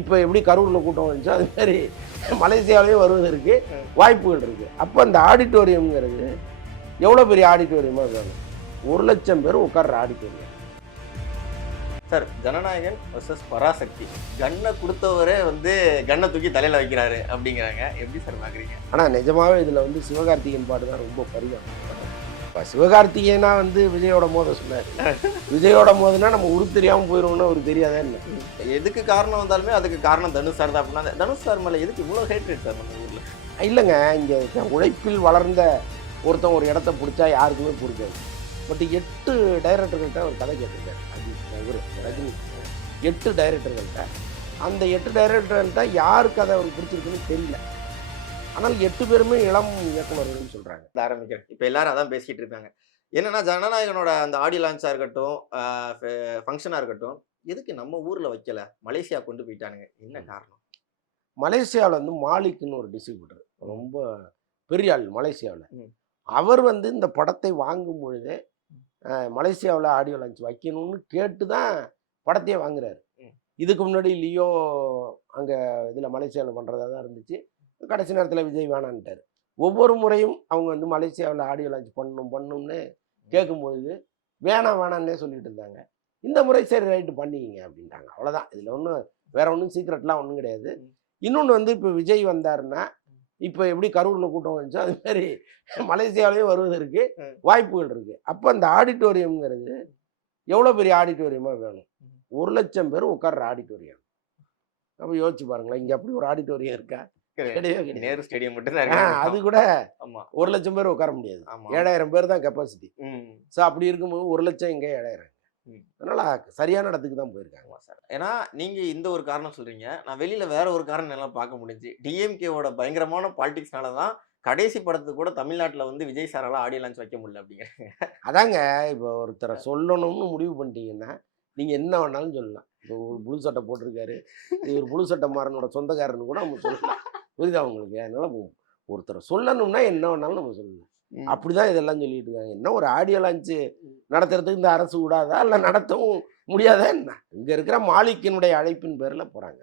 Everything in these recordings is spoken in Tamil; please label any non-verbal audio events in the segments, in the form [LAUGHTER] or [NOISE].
இப்போ எப்படி கரூரில் கூட்டம் வந்துச்சோ அது மாதிரி மலேசியாவிலையும் வருவதற்கு வாய்ப்புகள் இருக்குது அப்போ அந்த ஆடிட்டோரியம்ங்கிறது எவ்வளோ பெரிய ஆடிட்டோரியமாக வேணும் ஒரு லட்சம் பேர் உட்கார்ற auditorium. Sir Jananayagan versus Parasakthi. கன்னை கொடுத்தவரே வந்து கன்னை தூக்கி தலையில வைக்கிறாரு அப்படிங்கிறாங்க. எப்படி சார் பாக்குறீங்க? ஆனால் நிஜமாவே இதில் வந்து சிவகார்த்திகேயன் பாட்டு தான் ரொம்ப பரிதம் இப்போ சிவகார்த்திகேயனா வந்து விஜயோட மோத சொன்னார். விஜயோட மோதுனா நம்ம உரு தெரியாமல் போயிடுவோம்னு அவருக்கு தெரியாதா என்ன? எதுக்கு காரணம் வந்தாலுமே அதுக்கு காரணம் தனுஷ் சார் தான். அப்படின்னா தனுஷ் சார் மேல எதுக்கு இவ்வளவு ஹேட்ரேட் சார் நம்ம ஊர்ல? இல்லைங்க இங்கே உழைப்பில் வளர்ந்த ஒருத்தன் ஒரு இடத்த பிடிச்சா யாருக்குமே பிடிக்காது. பட் எட்டு டைரக்டர்கள்ட்ட ஒரு கதை கேட்டிருக்காரு. அது இவர் ரஜினி எட்டு டைரக்டர்கள்ட்ட. அந்த எட்டு டைரக்டர்கள்ட்ட யாருக்கு அதை அவருக்கு பிடிச்சிருக்குன்னு தெரியல. ஆனால் எட்டு பேருமே இளம் இயக்குனர்கள்னு சொல்கிறாங்க இதை ஆரம்பிக்கிறேன் இப்போ எல்லாரும் அதான் பேசிட்டு இருக்காங்க. என்னன்னா ஜனநாயகனோட அந்த ஆடியோ லான்ச்சா இருக்கட்டும் ஃபங்க்ஷனா இருக்கட்டும் எதுக்கு நம்ம ஊர்ல வைக்கல? மலேசியா கொண்டு போயிட்டானுங்க. என்ன காரணம்? மலேசியாவில் வந்து மாலிக்னு ஒரு டிஸ்ட்ரிபியூட்டர் ரொம்ப பெரிய ஆள் மலேசியாவில். அவர் வந்து இந்த படத்தை வாங்கும் பொழுதே மலேசியாவில் ஆடியோ லான்ச் வைக்கணும்னு கேட்டு தான் படத்தையே வாங்குறாரு. இதுக்கு முன்னாடி லியோ அங்கே இதில் மலேசியாவில் பண்ணுறதா தான் இருந்துச்சு. கடைசி நேரத்தில் விஜய் வேணான்ட்டார். ஒவ்வொரு முறையும் அவங்க வந்து மலேசியாவில் ஆடியோ லான்ச் பண்ணணும் பண்ணணும்னு கேட்கும்பொழுது வேணாம் வேணான்னே சொல்லிட்டு இருந்தாங்க. இந்த முறை சரி ரைட்டு பண்ணிக்கிங்க அப்படின்ட்டாங்க. அவ்வளோதான் இதில் ஒன்றும் வேற ஒன்றும் சீக்ரெட்லாம் ஒன்றும் கிடையாது. இன்னொன்று வந்து இப்போ விஜய் வந்தாருன்னா இப்போ எப்படி கரூரில் கூட்டம் வந்துச்சோ அது மாதிரி [LAUGHS] மலேசியாவிலையும் வருவதற்கு. வாய்ப்புகள் இருக்கு. அப்போ அந்த ஆடிட்டோரியம்ங்கிறது எவ்வளோ பெரிய ஆடிட்டோரியமாக வேணும்? ஒரு லட்சம் பேர் உட்கார்ற ஆடிட்டோரியம். அப்போ யோசிச்சு பாருங்களேன் இங்கே அப்படி ஒரு ஆடிட்டோரியம் இருக்கா? நேரு ஸ்டேடியம் மட்டும். அது கூட ஒரு லட்சம் பேர் உட்கார முடியாது. ஏழாயிரம் பேர் தான் கெப்பாசிட்டி ஸோ அப்படி இருக்கும்போது ஒரு லட்சம் இங்கே ஏழாயிரம். அதனால சரியான இடத்துக்கு தான் போயிருக்காங்க. சார். ஏன்னா நீங்க இந்த ஒரு காரணம் சொல்றீங்க. நான் வெளியில வேற ஒரு காரணம் எல்லாம் பார்க்க முடிஞ்சு டிஎம்கேவோட பயங்கரமான பாலிடிக்ஸ்னால தான் கடைசி படத்துக்கு கூட தமிழ்நாட்டுல வந்து விஜய் சாரால ஆடியோ லான்ச் வைக்க முடியல அப்படிங்கிற அதாங்க இப்போ ஒருத்தரை சொல்லணும்னு முடிவு பண்ணிட்டீங்கன்னா நீங்கள் என்ன வேணாலும் சொல்லலாம். இப்போ ஒரு புழு சட்டை போட்டிருக்காரு. இவர் புழு சட்டை மாறனோட சொந்தக்காரன்னு கூட நம்ம சொல்லலாம். புரியுதா உங்களுக்கு? அதனால ஒருத்தரை சொல்லணும்னா என்ன வேணாலும் நம்ம சொல்லலாம் அப்படிதான் இதெல்லாம் சொல்லிட்டு இருக்காங்க. என்ன ஒரு ஆடியோ லான்ச்சு நடத்துறதுக்கு இந்த அரசு விடாதா? இல்லை நடத்தவும் முடியாதா என்ன? இங்கே இருக்கிற மாலிக்கினுடைய அழைப்பின் பேரில் போகிறாங்க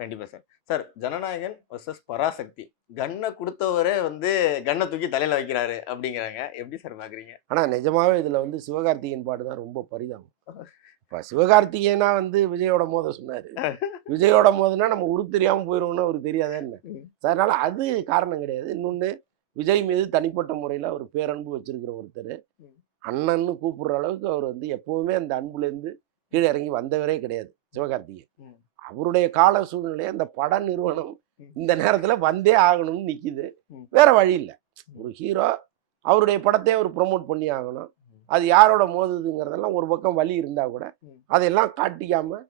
கண்டிப்பா sir. Sir Jananayagan versus Parasakthi. கன்னை கொடுத்தவரே வந்து கன்னை தூக்கி தலையில வைக்கிறாரு அப்படிங்கிறாங்க. எப்படி சார் பாக்குறீங்க? ஆனால் நிஜமாவே இதில் வந்து சிவகார்த்திகேயன் பாட்டு தான் ரொம்ப பரிதாபம். இப்போ சிவகார்த்திகேயனா வந்து விஜயோட மோத சொன்னார் விஜயோட மோதுனா நம்ம உரு தெரியாமல் போயிடுவோம்னு அவருக்கு தெரியாதா என்ன அதனால அது காரணம் கிடையாது இன்னொன்று விஜய் மீது தனிப்பட்ட முறையில் அவர் பேரன்பு வச்சிருக்கிற ஒருத்தர். அண்ணன்னு கூப்பிடுற அளவுக்கு அவர் வந்து எப்பவுமே அந்த அன்புலேருந்து கீழே இறங்கி வந்தவரே கிடையாது சிவகார்த்திகேயன். அவருடைய கால சூழ்நிலை அந்த பட நிறுவனம். இந்த நேரத்தில் வந்தே ஆகணும்னு நிற்கிது. வேற வழி இல்லை ஒரு ஹீரோ அவருடைய படத்தையே அவர் ப்ரொமோட் பண்ணி ஆகணும். அது யாரோட மோதுதுங்கிறதெல்லாம் ஒரு பக்கம் வழி இருந்தால் கூட. அதையெல்லாம் காட்டிக்காம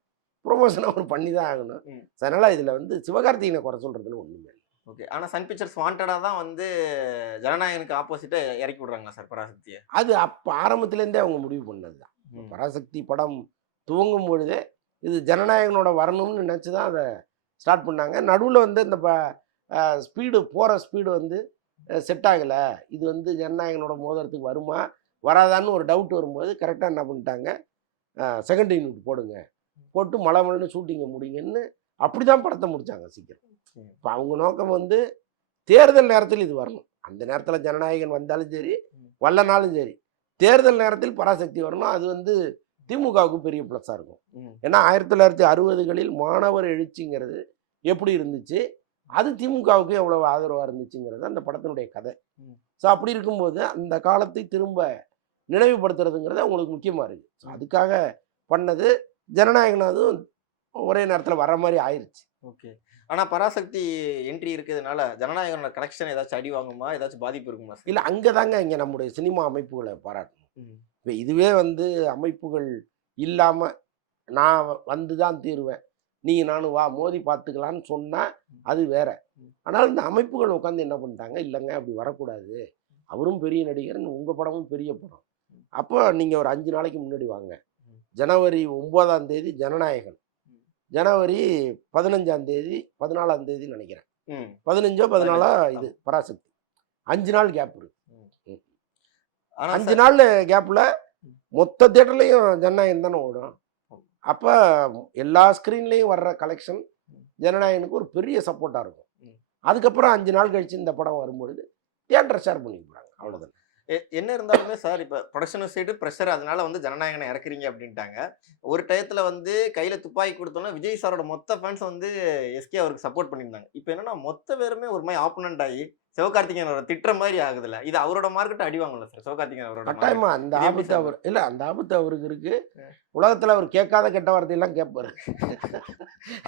ப்ரொமோஷன் அவர் பண்ணி தான் ஆகணும். அதனால இதில் வந்து சிவகார்த்திகனை குறை சொல்றதுல ஒன்றுமே இல்லை. ஓகே ஆனா சன் பிக்சர்ஸ் வாண்டடா தான் வந்து ஜனநாயகனுக்கு ஆப்போசிட்டா இறக்கி விடுறாங்க சார் பராசக்தியை? அது அப்போ ஆரம்பத்துலேருந்தே அவங்க முடிவு பண்ணது தான் பராசக்தி படம் துவங்கும் பொழுதே இது ஜனநாயகனோட வரணும்னு நினச்சி தான் அதை ஸ்டார்ட் பண்ணாங்க. நடுவில் வந்து இந்த ஸ்பீடு போகிற ஸ்பீடு வந்து செட் ஆகலை. இது வந்து ஜனநாயகனோட மோதிரத்துக்கு வருமா? வராதான்னு ஒரு டவுட் வரும்போது கரெக்டாக என்ன பண்ணிட்டாங்க செகண்ட் யூனிட் போடுங்க போட்டு மலை மலைன்னு ஷூட்டிங்கை முடிங்கன்னு அப்படி தான் படத்தை முடித்தாங்க சீக்கிரம். இப்போ அவங்க நோக்கம் வந்து தேர்தல் நேரத்தில் இது வரணும் அந்த நேரத்தில் ஜனநாயகன் வந்தாலும் சரி ம். வரலனாலும் சரி தேர்தல் நேரத்தில் பராசக்தி வரணும் அது வந்து திமுகவுக்கு பெரிய ப்ளஸ்ஸாக இருக்கும். ஏன்னா ஆயிரத்தி தொள்ளாயிரத்தி அறுபதுகளில் மாணவர் எழுச்சிங்கிறது எப்படி இருந்துச்சு அது திமுகவுக்கு எவ்வளவு ஆதரவாக இருந்துச்சுங்கிறது அந்த படத்தினுடைய கதை. ஸோ அப்படி இருக்கும்போது அந்த காலத்தை திரும்ப நினைவுபடுத்துறதுங்கிறது அவங்களுக்கு முக்கியமாக இருக்குது ஸோ அதுக்காக பண்ணது ஜனநாயகனாதும் ஒரே நேரத்தில் வர மாதிரி ஆயிடுச்சு ஓகே. ஆனா பராசக்தி என்ட்ரி இருக்கிறதுனால ஜனநாயகனோட கனெக்ஷன் ஏதாச்சும் அடி வாங்குமா? ஏதாச்சும் பாதிப்பு இருக்குமா இல்லை அங்கே தாங்க இங்கே நம்முடைய சினிமா அமைப்புகளை பாராட்டணும். இப்போ இதுவே வந்து அமைப்புகள் இல்லாமல் நான் வந்து தான் தீருவேன். நீ நானும் வா மோதி பார்த்துக்கலான்னு சொன்னால் அது வேற. ஆனால் இந்த அமைப்புகள் உட்காந்து என்ன பண்ணிட்டாங்க? இல்லைங்க அப்படி வரக்கூடாது. அவரும் பெரிய நடிகர் உங்கள் படமும் பெரிய படம். அப்போ நீங்கள் ஒரு அஞ்சு நாளைக்கு முன்னாடி வாங்க. ஜனவரி ஒன்பதாம் தேதி ஜனநாயகன். ஜனவரி பதினஞ்சாம் தேதி பதினாலாம் தேதி நினைக்கிறேன். பதினஞ்சோ பதினாலா இது பராசக்தி. அஞ்சு நாள் கேப் இருக்கு. அஞ்சு நாள் கேப்ல மொத்த தேட்டர்லையும் ஜனநாயகம் தானே ஓடும். அப்போ எல்லா ஸ்க்ரீன்லேயும் வர்ற கலெக்ஷன் ஜனநாயகனுக்கு ஒரு பெரிய சப்போர்ட்டாக இருக்கும். அதுக்கப்புறம் அஞ்சு நாள் கழிச்சு இந்த படம் வரும்பொழுது தியேட்டரை ஷேர் பண்ணி போகிறாங்க அவ்வளோதான் என்ன இருந்தாலுமே சார் இப்போ ப்ரொடக்ஷன் சைடு ப்ரெஷர் அதனால வந்து ஜனநாயகனை இறக்குறீங்க அப்படின்ட்டாங்க. ஒரு டயத்தில் வந்து கையில் துப்பாக்கி கொடுத்தோன்னா விஜய் சாரோட மொத்த ஃபேன்ஸ் வந்து எஸ்கே அவருக்கு சப்போர்ட் பண்ணியிருந்தாங்க. இப்போ என்னன்னா மொத்த பேருமே ஒரு மாதிரி ஆப்போனண்ட் ஆகி சிவகார்த்திகேயன் அவரை திட்டுற மாதிரி ஆகுதுல்ல. இது அவரோட மார்க்கெட் அடி வாங்கல சார் சிவகார்த்திகேயன் அவரோட. கட்டாயமா அந்த ஆபத்து அவர் இல்லை அந்த ஆபத்து அவருக்கு இருக்கு. உலகத்தில் அவர் கேட்காத கெட்ட வார்த்தையெல்லாம் கேட்பாரு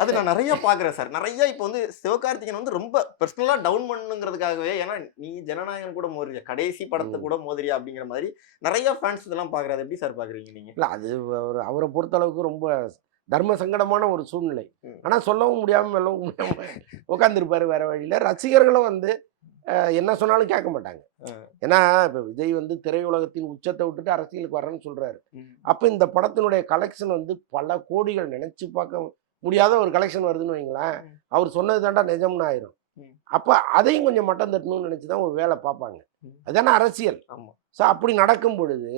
அது நான் நிறைய பாக்குறேன் சார் நிறைய இப்போ வந்து சிவகார்த்திகேயன் வந்து ரொம்ப பர்சனலா டவுன் பண்ணுங்கிறதுக்காகவே ஏன்னா நீ ஜனநாயகன் கூட மோதுறியா கடைசி படத்தை. கூட மோதுறியா அப்படிங்கிற மாதிரி நிறைய ஃபேன்ஸ் இதெல்லாம் பாக்குறது எப்படி சார் பாக்குறீங்க நீங்க? இல்லை அது அவர் அவரை பொறுத்தளவுக்கு ரொம்ப தர்ம சங்கடமான ஒரு சூழ்நிலை. ஆனால் சொல்லவும் முடியாமல் மெல்லவும் முடியாமல் உட்காந்துருப்பாரு வேற வழியில். ரசிகர்களும் வந்து என்ன சொன்னாலும் கேட்க மாட்டாங்க. ஏன்னா இப்போ விஜய் வந்து திரையுலகத்தின் உச்சத்தை விட்டுட்டு அரசியலுக்கு வரேன்னு சொல்றாரு ம். அப்போ இந்த படத்தினுடைய கலெக்ஷன் வந்து பல கோடிகள் நினைச்சு பார்க்க முடியாத ஒரு கலெக்ஷன் வருதுன்னு வைங்களேன். அவர் சொன்னது தாண்டா நிஜம்னு ஆயிரும். அப்போ அதையும் கொஞ்சம் மட்டம் தட்டணும்னு நினச்சி தான் ஒரு வேலை பார்ப்பாங்க. அதுதானே அரசியல் ஆமா ஸோ அப்படி நடக்கும் பொழுது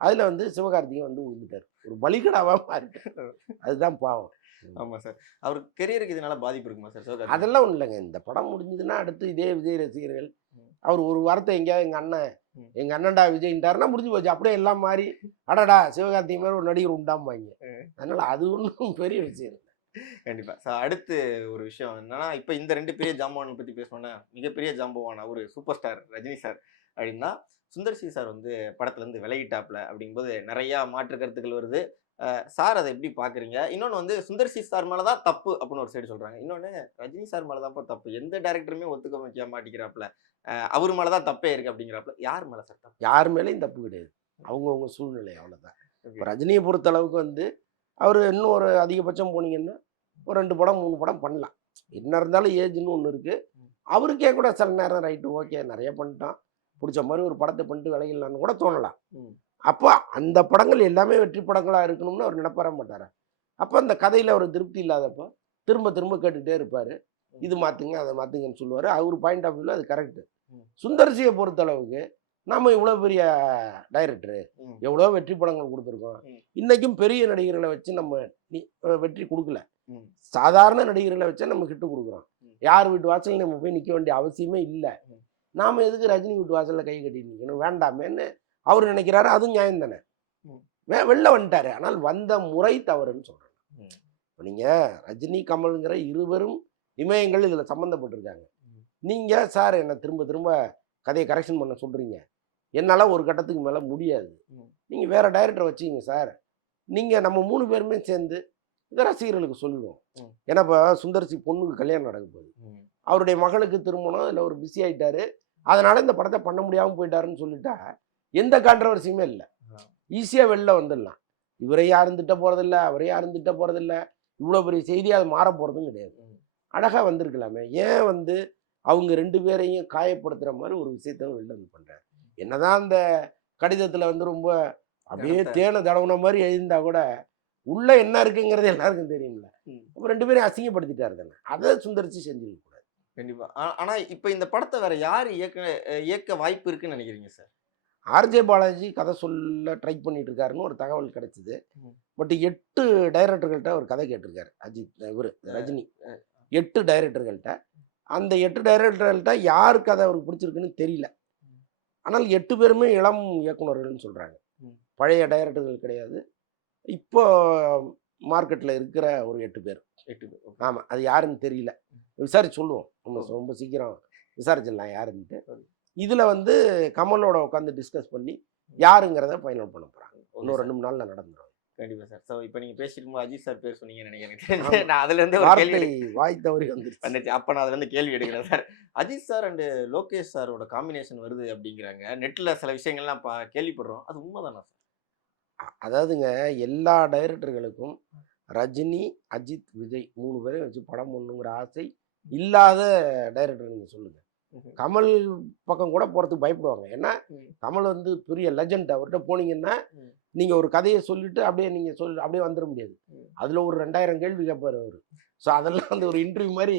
அதில் வந்து சிவகார்த்திகேயன் வந்து விழுந்துட்டார் ஒரு பலிகடாவாக மாறிட்டார் [LAUGHS] அதுதான் பாவம் ஆமா சார். அவர் கெரியருக்கு இதனால பாதிப்பு இருக்குமா சார்? அதெல்லாம் ஒன்றும் இல்லைங்க. இந்த படம் முடிஞ்சதுன்னா அடுத்து இதே விஜய் ரசிகர்கள். அவர் ஒரு வார்த்தை எங்கேயாவது எங்கள் அண்ணன். எங்கள் அண்ணன்டா விஜய்ன்ட்டாருன்னா முடிஞ்சு போச்சு. அப்படியே எல்லாம் மாறி அடடா சிவகார்த்திகேயன் மாதிரி ஒரு நடிகர் உண்டாமாங்க ம். அதனால அது ஒன்றும் பெரிய விஷயம் கண்டிப்பா. சார் அடுத்து ஒரு விஷயம் என்னன்னா இப்ப இந்த ரெண்டு பெரிய ஜாம்பவானை பத்தி பேசணும்னா மிகப்பெரிய ஜாம்பவான் ஒரு சூப்பர் ஸ்டார் ரஜினி சார் அப்படின்னா சுந்தர் சி சார் வந்து படத்துல இருந்து விலகிட்டாப்ல அப்படிங்கும்போது நிறைய மாற்று கருத்துக்கள் வருது. சார் அதை எப்படி பாக்குறீங்க? இன்னொன்னு வந்து சுந்தர் சி சார் மேலதான் தப்பு அப்படின்னு ஒரு சைடு சொல்றாங்க. இன்னொன்னு ரஜினி சார் மேலதான்ப்பா தப்பு. எந்த டேரக்டருமே ஒத்துக்க வைக்க மாட்டேங்கிறாப்ல அஹ் அவர் மேலதான் தப்பே இருக்கு அப்படிங்கிறாப்ல யார் மேல சார் தப்பு? யார் மேலேயும் தப்பு கிடையாது. அவங்கவுங்க சூழ்நிலை அவ்வளோதான். இப்போ ரஜினியை பொறுத்த அளவுக்கு வந்து அவர் இன்னும் ஒரு அதிகபட்சம் போனீங்கன்னா ஒரு ரெண்டு படம் மூணு படம் பண்ணலாம். என்ன இருந்தாலும் ஏஜ்னு ஒன்று இருக்குது அவருக்கே கூட சில நேரம் ரைட்டு ஓகே நிறைய பண்ணிட்டான். பிடிச்ச மாதிரி ஒரு படத்தை பண்ணிட்டு விலகிடலான்னு கூட தோணலாம். அப்போ அந்த படங்கள் எல்லாமே வெற்றி படங்களாக இருக்கணும்னு அவர் நினைப்பார மாட்டார் அப்போ அந்த கதையில் அவர் திருப்தி இல்லாதப்போ திரும்ப திரும்ப கேட்டுகிட்டே இருப்பார் இது மாற்றுங்க அதை மாற்றுங்கன்னு சொல்லுவார் அவர் பாயிண்ட் ஆஃப் வியூவில் அது கரெக்டு. சுந்தர்சியை பொறுத்தளவுக்கு நாம இவ்வளோ பெரிய டைரக்டரு. எவ்வளோ வெற்றி படங்கள் கொடுத்துருக்கோம் ம். இன்னைக்கும் பெரிய நடிகர்களை வச்சு நம்ம வெற்றி கொடுக்கல. சாதாரண நடிகர்களை வச்சு நம்ம ஹிட்டு கொடுக்குறோம். யார் வீட்டு வாசல்ல நம்ம போய் நிற்க வேண்டிய அவசியமே இல்லை. நாம எதுக்கு ரஜினி வீட்டு வாசல்ல கை கட்டிட்டு நிற்கணும் வேண்டாமேன்னு அவர் நினைக்கிறாரு அதுவும் நியாயம் தானே? வெளில வந்துட்டாரு. ஆனால் வந்த முறை தவறுன்னு சொல்றேன் ம். இப்போ நீங்க ரஜினி கமல்ங்கிற இருவரும் இமயங்கள் இதுல சம்மந்தப்பட்டிருக்காங்க ம். நீங்க சார் என்ன திரும்ப திரும்ப கதையை கரெக்ஷன் பண்ண சொல்றீங்க. என்னால ஒரு கட்டத்துக்கு மேல முடியாது. ம். நீங்க வேற டைரக்டர் வச்சீங்க சார். நீங்க நம்ம மூணு பேருமே சேர்ந்து இதை ரசிகர்களுக்கு சொல்லுவோம். ஏன்னா இப்போ சுந்தர்சி பொண்ணுக்கு கல்யாணம் நடக்க போகுது. அவருடைய மகளுக்கு திருமணம் இல்லை ஒரு பிஸி ஆயிட்டாரு. அதனால இந்த படத்தை பண்ண முடியாம போயிட்டாருன்னு சொல்லிட்டா எந்த கான்ட்ரவர்சியுமே இல்லை. ஆ. ஈஸியா வெளில வந்துடலாம். இவரை யாரும் திட்ட போறதில்ல அவரை யாரும் திட்ட போறதில்ல. இவ்வளோ பெரிய செய்தி அது மாற போறதும் கிடையாது. ம். அழகா வந்திருக்கலாமே. ஏன் வந்து அவங்க ரெண்டு பேரையும் காயப்படுத்துற மாதிரி ஒரு விஷயத்த வெளில வந்து பண்றாரு? என்னதான் அந்த கடிதத்துல வந்து ரொம்ப அப்படியே தேனை தடவுன மாதிரி எழுந்தா கூட உள்ள என்ன இருக்குங்கிறது எல்லாருக்கும் தெரியும்ல. அப்ப ரெண்டு பேரையும் அசிங்கப்படுத்திட்டாரு தானே. அதை சுந்தரிச்சு செஞ்சிருக்க கூடாது. கண்டிப்பா. ஆ- ஆனா இப்ப இந்த படத்தை வேற யார் இயக்க இயக்க வாய்ப்பு இருக்குன்னு நினைக்கிறீங்க சார்? ஆர்ஜே பாலாஜி கதை சொல்ல ட்ரை பண்ணிட்டு இருக்காருன்னு ஒரு தகவல் கிடைச்சது. பட் எட்டு டைரக்டர்கள்ட்ட ஒரு கதை கேட்டிருக்காரு. அஜித் இவர் ரஜினி. எட்டு டைரக்டர்கள்ட்ட. அந்த எட்டு டைரக்டர்கள்ட்ட யார் கதை அவருக்கு பிடிச்சிருக்குன்னு தெரியல. ஆனால் எட்டு பேருமே இளம் இயக்குனர்கள்னு சொல்றாங்க. ம். பழைய டைரக்டர்கள் கிடையாது. இப்போ மார்க்கெட்டில் இருக்கிற ஒரு எட்டு பேர். எட்டு பேர். ஆமாம் அது யாருன்னு தெரியல. விசாரிச்சு சொல்லுவோம். நம்ம ரொம்ப சீக்கிரம் விசாரிச்சிடலாம் யாருன்ட்டு. இதில் வந்து கமலோட உட்காந்து டிஸ்கஸ் பண்ணி யாருங்கிறத ஃபைனல் பண்ண போகிறாங்க இன்னும். ரெண்டு மூணு நாளில் நடந்துடும் கண்டிப்பா சார். ஸோ இப்போ நீங்க பேசிட்டு இருக்கும்போது அஜித் சார் பேர் சொன்னீங்கன்னு. நினைக்கிறேன். நான் அதுல இருந்து ஒரு கேள்வி வாய் தவறி வந்துருச்சு. அப்ப நான் அதுல இருந்து கேள்வி எடுக்கிறேன் sir. Ajith sir and Lokesh சாரோட காம்பினேஷன் வருது அப்படிங்கிறாங்க. நெட்ல சில விஷயங்கள்லாம் பா கேள்விப்படுறோம். அது உண்மைதானா சார்? அதாவதுங்க எல்லா டைரக்டர்களுக்கும் ரஜினி அஜித் விஜய் மூணு பேரையும் வச்சு படம் பண்ணுங்கிற ஆசை இல்லாத டைரக்டர் நீங்கள் சொல்லுங்கள் கமல் பக்கம் கூட போகிறதுக்கு பயப்படுவாங்க ஏன்னா. கமல் வந்து பெரிய லெஜண்ட் அவர்கிட்ட போனீங்கன்னா. நீங்கள் ஒரு கதையை சொல்லிட்டு அப்படியே நீங்கள் சொல் அப்படியே வந்துட முடியாது. அதில் ஒரு ரெண்டாயிரம் கேள்வி கேட்பார் அவர் ஸோ அதெல்லாம் வந்து ஒரு இன்டர்வியூ மாதிரி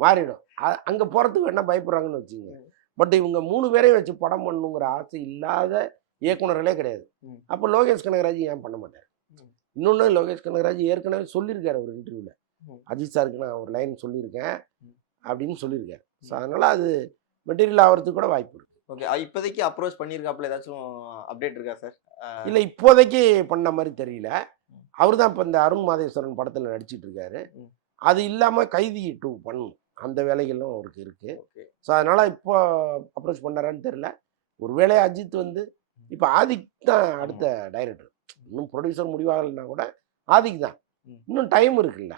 மாறிடும் அங்கே போகிறதுக்கு வேணா பயப்படுறாங்கன்னு வச்சுங்க. பட் இவங்க மூணு பேரையும் வச்சு படம் பண்ணணுங்கிற ஆசை இல்லாத இயக்குனர்களே கிடையாது. அப்போ லோகேஷ் கனகராஜ் ஏன் பண்ண மாட்டார். இன்னொன்று லோகேஷ் கனகராஜ் ஏற்கனவே சொல்லியிருக்காரு ஒரு இன்டர்வியூவில். அஜித் சாருக்கு நான் ஒரு லைன் சொல்லியிருக்கேன். அப்படின்னு சொல்லியிருக்காரு. ஸோ. அதனால் அது மெட்டீரியல் ஆகிறதுக்கு கூட வாய்ப்பு இருக்குது ஓகே. இப்போதைக்கு அப்ரோச் பண்ணியிருக்காப்புல ஏதாச்சும் அப்டேட் இருக்கா சார் இல்லை இப்போதைக்கு பண்ண மாதிரி தெரியல. அவர் தான் இப்போ இந்த அருண் மாதேஸ்வரன் படத்தில் நடிச்சிட்டு இருக்காரு. ம். இல்லாமல் கைதி டூ பண்ணணும். அந்த வேலைகளும் அவருக்கு இருக்குது ஸோ அதனால் இப்போ அப்ரோச் பண்ணாரான்னு தெரியல. ஒருவேளை அஜித் வந்து இப்போ ஆதிக் தான் அடுத்த டைரக்டர் இன்னும் ப்ரொடியூசர் முடிவாகலைன்னா கூட ஆதிக் தான். இன்னும் டைம் இருக்குல்ல.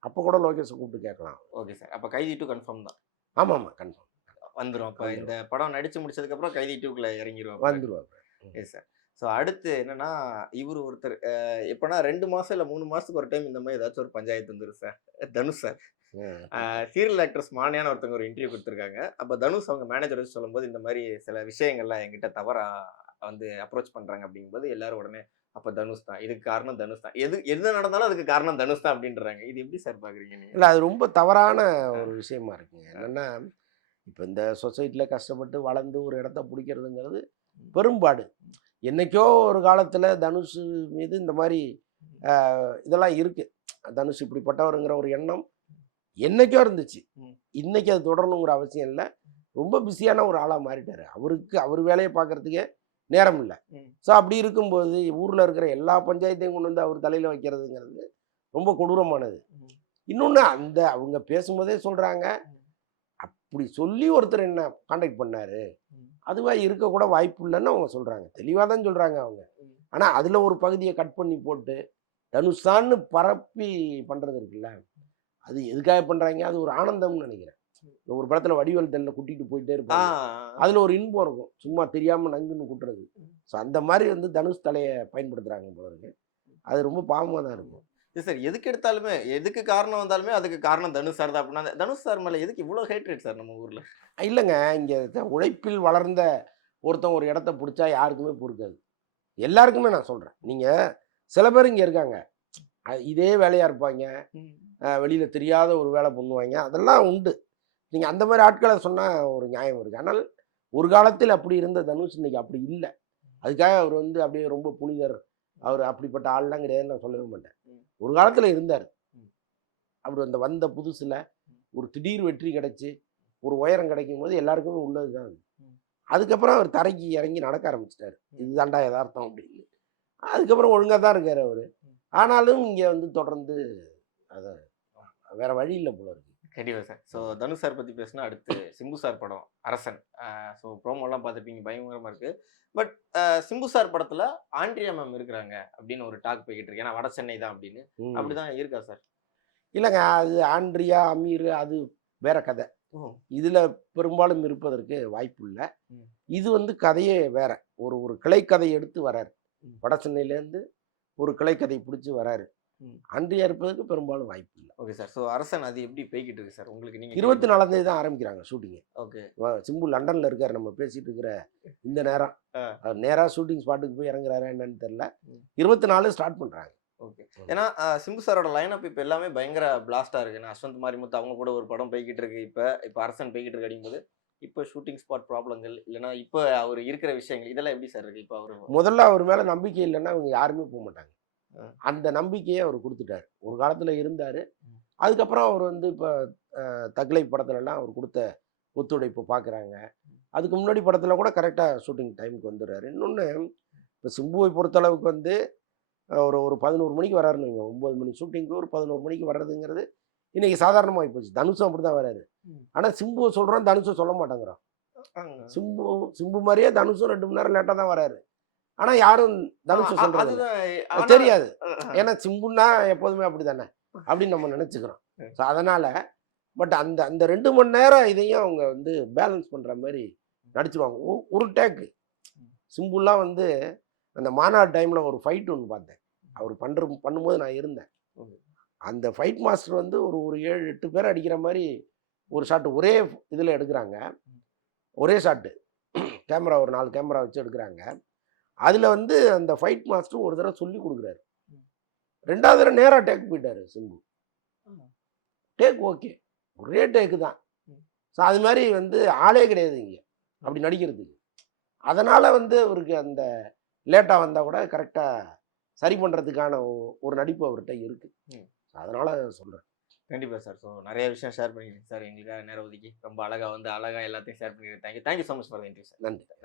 அப்போ கூட லோகேஷை கூப்பிட்டு கேட்கலாம். Okay sir. அப்போ கைதி டூ கன்ஃபார்ம் தான். ஆமாம் ஆமாம் கன்ஃபார்ம். வந்துரும். அப்போ. இந்த படம் நடிச்சு முடிச்சதுக்கு அப்புறம் கைதி டூக்குள்ள இறங்கிடுவோம் வந்துருவாங்க எஸ் சார் ஸோ அடுத்து என்னன்னா இவர் ஒருத்தர் எப்பனா ரெண்டு மாசம் இல்லை மூணு மாசத்துக்கு ஒரு டைம் இந்த மாதிரி ஏதாச்சும் ஒரு பஞ்சாயத்து வந்துரும் sir. Dhanush sir. Serial actress மானியான ஒருத்தவங்க ஒரு இன்டர்வியூ கொடுத்துருக்காங்க. அப்போ தனுஷ் அவங்க மேனேஜர் வச்சு சொல்லும்போது இந்த மாதிரி சில விஷயங்கள்லாம் என்கிட்ட தவறா வந்து அப்ரோச் பண்றாங்க அப்படிங்கும்போது எல்லாரும் உடனே அப்போ தனுஷ் தான். இதுக்கு காரணம் தனுஷ் தான். எது எது நடந்தாலும் அதுக்கு காரணம் தனுஷ் தான் அப்படின்றாங்க. இது எப்படி சார் பாக்குறீங்க நீங்க? இல்லை அது ரொம்ப தவறான ஒரு விஷயமா இருக்குங்க. என்னென்னா இப்போ இந்த சொசைட்டியில் கஷ்டப்பட்டு வளர்ந்து ஒரு இடத்த பிடிக்கிறதுங்கிறது பெரும்பாடு. என்னைக்கோ ஒரு காலத்தில் தனுஷ் மீது இந்த மாதிரி இதெல்லாம் இருக்குது தனுஷ் இப்படிப்பட்டவருங்கிற ஒரு எண்ணம் என்னைக்கோ இருந்துச்சு. ம். இன்னைக்கு அது தொடரணுங்கிற அவசியம் இல்லை. ரொம்ப பிஸியான ஒரு ஆளாக மாறிட்டாரு. அவருக்கு அவர் வேலையை பார்க்கறதுக்கே நேரம் இல்லை. ஸோ அப்படி இருக்கும்போது ஊரில் இருக்கிற எல்லா பஞ்சாயத்தையும் கொண்டு வந்து அவர் தலையில் வைக்கிறதுங்கிறது ரொம்ப கொடூரமானது. இன்னொன்று அந்த அவங்க பேசும்போதே சொல்கிறாங்க அப்படி சொல்லி ஒருத்தர் என்ன காண்டாக்ட் பண்ணாரு ம். அதுவா இருக்கக்கூட வாய்ப்பு இல்லைன்னு அவங்க சொல்கிறாங்க தெளிவாக தான் சொல்கிறாங்க அவங்க. ஆனால் அதில் ஒரு பகுதியை கட் பண்ணி போட்டு தனுஷான்னு பரப்பி பண்ணுறது இருக்குல்ல அது எதுக்காக பண்ணுறாங்க அது ஒரு ஆனந்தம்னு நினைக்கிறேன். ஒரு படத்தில் வடிவேல் தெல்ல கூட்டிகிட்டு போயிட்டே இருப்பாங்க அதில் ஒரு இன்பம் இருக்கும். சும்மா தெரியாமல் நங்குன்னு கூட்டுறது. ஸோ அந்த மாதிரி வந்து தனுஷ் தலையை பயன்படுத்துகிறாங்க போல இருக்கு. அது ரொம்ப பாவமாக தான் இருக்கும். சார் எதுக்கு எடுத்தாலுமே எதுக்கு காரணம் வந்தாலுமே அதுக்கு காரணம் தனுஷ் சார் தான். அப்படின்னா தனுஷ் சார் மேல எதுக்கு இவ்வளோ ஹேட்ரேட் சார் நம்ம ஊர்ல? இல்லைங்க இங்கே உழைப்பில் வளர்ந்த ஒருத்தன் ஒரு இடத்த பிடிச்சா யாருக்குமே பொறுக்காது. எல்லாருக்குமே நான் சொல்கிறேன் நீங்கள் சில பேர் இங்கே இருக்காங்க. இதே வேலையாக இருப்பாங்க. வெளியில் தெரியாத ஒரு வேலை பண்ணுவாங்க. அதெல்லாம் உண்டு. நீங்கள் அந்த மாதிரி ஆட்களை சொன்னால் ஒரு நியாயம் இருக்குது ஆனால் ஒரு காலத்தில் அப்படி இருந்த தனுஷ் இன்னைக்கு அப்படி இல்லை. அதுக்காக அவர் வந்து அப்படியே ரொம்ப புனிதர். அவர் அப்படிப்பட்ட ஆள்லாம் கிடையாதுன்னு நான் சொல்லவே மாட்டேன். ஒரு காலத்தில் இருந்தார். அவர் அந்த வந்த புதுசில் ஒரு திடீர் வெற்றி கிடைச்சி ஒரு உயரம் கிடைக்கும் போது எல்லாருக்குமே உள்ளது தான். அதுக்கப்புறம் அவர் தரைக்கு இறங்கி நடக்க ஆரம்பிச்சிட்டாரு. இதுதான்டா யதார்த்தம் அப்படின்னு. அதுக்கப்புறம் ஒழுங்காக தான் இருக்கார் அவர். ஆனாலும் இங்கே வந்து தொடர்ந்து அதை வேற வழி இல்லை போல இருக்கு. கண்டிப்பா சார். ஸோ தனுஷ் சார் பத்தி பேசினா அடுத்து சிம்பு சார் படம் அரசன். ஸோ ப்ரோமோலாம் பார்த்துருப்பீங்க பயங்கரமா இருக்கு. பட் சிம்பு சார் படத்துல ஆண்ட்ரியா மேம் இருக்கிறாங்க அப்படின்னு ஒரு டாக் போய்கிட்டு இருக்கு. ஏன்னா வட சென்னை தான் அப்படின்னு. ம். அப்படிதான் இருக்கா சார்? இல்லைங்க அது ஆண்ட்ரியா அமீர் அது வேற கதை. இதில் பெரும்பாலும் இருப்பதற்கு வாய்ப்பு இல்லை. இது வந்து கதையே வேற. ஒரு ஒரு கிளைக்கதை எடுத்து வராரு. வட சென்னையிலேருந்து ஒரு கிளைக்கதை பிடிச்சி வராரு ஆண்ட்ரியா இருப்பதற்கு பெரும்பாலும் வாய்ப்பு இல்லை. Okay sir. ஸோ அரசன் அது எப்படி போய்கிட்டு இருக்கு சார்? உங்களுக்கு நீங்க இருபத்தி நாலாம் தேதி தான் ஆரம்பிக்கிறாங்க ஷூட்டிங்கு. ஓகே. சிம்பு லண்டன்ல இருக்காரு. நம்ம பேசிட்டு இருக்கிற இந்த நேரம். ஆ. அவர் நேரா ஷூட்டிங் ஸ்பாட்டுக்கு போய் இறங்குறாரா என்னன்னு தெரியல. இருபத்தி நாலு ஸ்டார்ட் பண்றாங்க. ஓகே. ஏன்னா சிம்பு சாரோட லைனப் இப்போ எல்லாமே பயங்கர பிளாஸ்டா இருக்கு. ஏன்னா அஸ்வந்த் மாரிமுத்து அவங்க கூட ஒரு படம் போய்கிட்டு இருக்கு. இப்போ இப்போ அரசன் போய்கிட்டு இருக்கு அப்படிங்கும்போது இப்போ ஷூட்டிங் ஸ்பாட் ப்ராப்ளங்கள் இல்லைன்னா இப்போ அவர் இருக்கிற விஷயங்கள் இதெல்லாம் எப்படி சார் இருக்கு? இப்போ அவர் முதல்ல அவர் மேல நம்பிக்கை இல்லைன்னா அவங்க யாருமே போக மாட்டாங்க. அந்த நம்பிக்கையை அவர் கொடுத்துட்டாரு. ஒரு காலத்துல இருந்தாரு. அதுக்கப்புறம் அவர் வந்து இப்போ தக்லை படத்துலலாம் அவர் கொடுத்த ஒத்துழைப்பு பார்க்குறாங்க அதுக்கு முன்னாடி படத்துல கூட கரெக்டாக ஷூட்டிங் டைமுக்கு வந்துடுறாரு. இன்னொன்று இப்போ சிம்புவை பொறுத்தளவுக்கு வந்து ஒரு ஒரு பதினோரு மணிக்கு வராருன்னு வைங்க. ஒம்பது மணி ஷூட்டிங்க்கு ஒரு பதினோரு மணிக்கு வர்றதுங்கிறது இன்னைக்கு சாதாரணமாகி போச்சு. தனுஷும் அப்படி தான் வராரு. ஆனால் சிம்புவை சொல்கிறோம் தனுஷை சொல்ல மாட்டேங்கிறோம் சிம்பு சிம்பு மாதிரியே தனுஷும் ரெண்டு மணி நேரம் லேட்டாக தான் வராரு. ஆனால் யாரும் தனுஷை ஆனா- தெரியாது. ஏன்னா சிம்புன்னா எப்போதுமே அப்படி தானே அப்படின்னு நம்ம நினச்சிக்கிறோம். ஸோ அதனால் பட் அந்த அந்த ரெண்டு மணி நேரம் இதையும் அவங்க வந்து பேலன்ஸ் பண்ணுற மாதிரி நடிச்சிருவாங்க. ஒரு டேக்கு சிம்புலாம் வந்து அந்த மாநாடு டைமில் ஒரு ஃபைட் ஒன்று பார்த்தேன். அவர் பண்ணுற பண்ணும்போது நான் இருந்தேன். அந்த ஃபைட் மாஸ்டர் வந்து ஒரு ஒரு ஏழு எட்டு பேர் அடிக்கிற மாதிரி ஒரு ஷாட் ஒரே இதில் எடுக்கிறாங்க. ஒரே ஷாட்டு கேமரா ஒரு நாலு கேமரா வச்சு எடுக்கிறாங்க. அதில் வந்து அந்த ஃபைட் மாஸ்டர் ஒரு தடவை சொல்லி கொடுக்குறாரு. ரெண்டாவது தடவை நேராக டேக் போயிட்டாரு சிம்பு. டேக் ஓகே ஒரே டேக்கு தான். ஸோ அது மாதிரி வந்து ஆளே கிடையாது இங்கே. அப்படி நடிக்கிறதுக்கு. அதனால் வந்து அவருக்கு அந்த லேட்டாக வந்தால் கூட கரெக்டாக சரி பண்ணுறதுக்கான ஒரு நடிப்பு அவர்கிட்ட இருக்குது. அதனால் சொல்கிறேன் கண்டிப்பா சார். ஸோ நிறைய விஷயம் ஷேர் பண்ணிக்கிறீங்க சார். எங்களுக்காக நேரம் ஒதுக்கி ரொம்ப அழகா வந்து அழகா எல்லாத்தையும் ஷேர் பண்ணிக்கிறேன் thank you thank you so much for interest நன்றி.